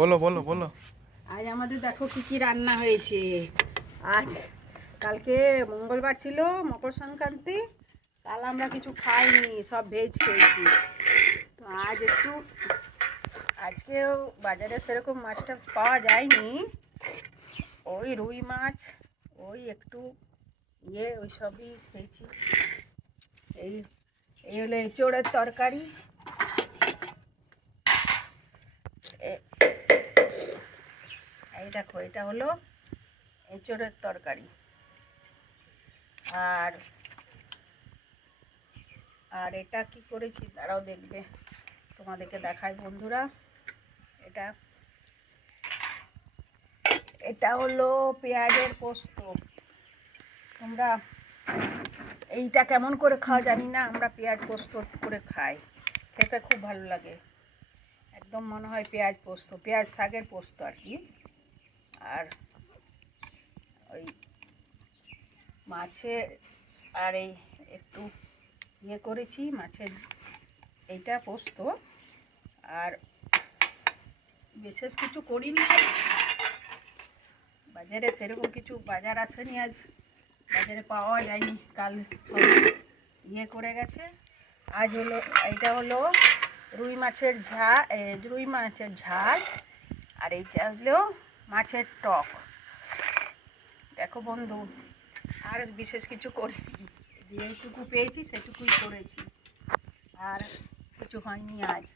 বলো বলো বলো। আজ আমাদের দেখো কি কি রান্না হয়েছে। আজ কালকে মঙ্গলবার ছিল, মকর সংক্রান্তি, কাল আমরা কিছু খাইনি, সব ভেজ খেয়েছি। তো আজ একটু, আজকেও বাজারে সেরকম মাছটা পাওয়া যায়নি, ওই রুই মাছ, ওই একটু ওই সবই খেয়েছি। এই এই হলো এঁচোড়ের তরকারি, এই দেখো এটা হলো এঁচোড়ের তরকারি। আর আর এটা কি করেছি তারাও দেখবে, তোমাদেরকে দেখায় বন্ধুরা। এটা এটা হলো পেঁয়াজের পোস্ত। তোমরা এইটা কেমন করে খাও জানি না, আমরা পেঁয়াজ পোস্ত করে খাই, খেতে খুব ভালো লাগে, একদম মনে হয় পেঁয়াজ পোস্ত, পেঁয়াজ শাকের পোস্ত আর কি। আর ওই মাছের, আর এই একটু করেছি মাছের এইটা পোস্ত, আর বিশেষ কিছু করিনি। বাজারে সেরকম কিছু বাজার আসেনি, আজ বাজারে পাওয়া যায়নি, কাল সব করে গেছে। আজ হলো এইটা হলো রুই মাছের ঝাল, আর এইটা হলো মাছের টক। দেখো বন্ধু, আর বিশেষ কিছু করিনি, যেটুকু পেয়েছি সেটুকুই করেছি, আর কিছু হয়নি আজ।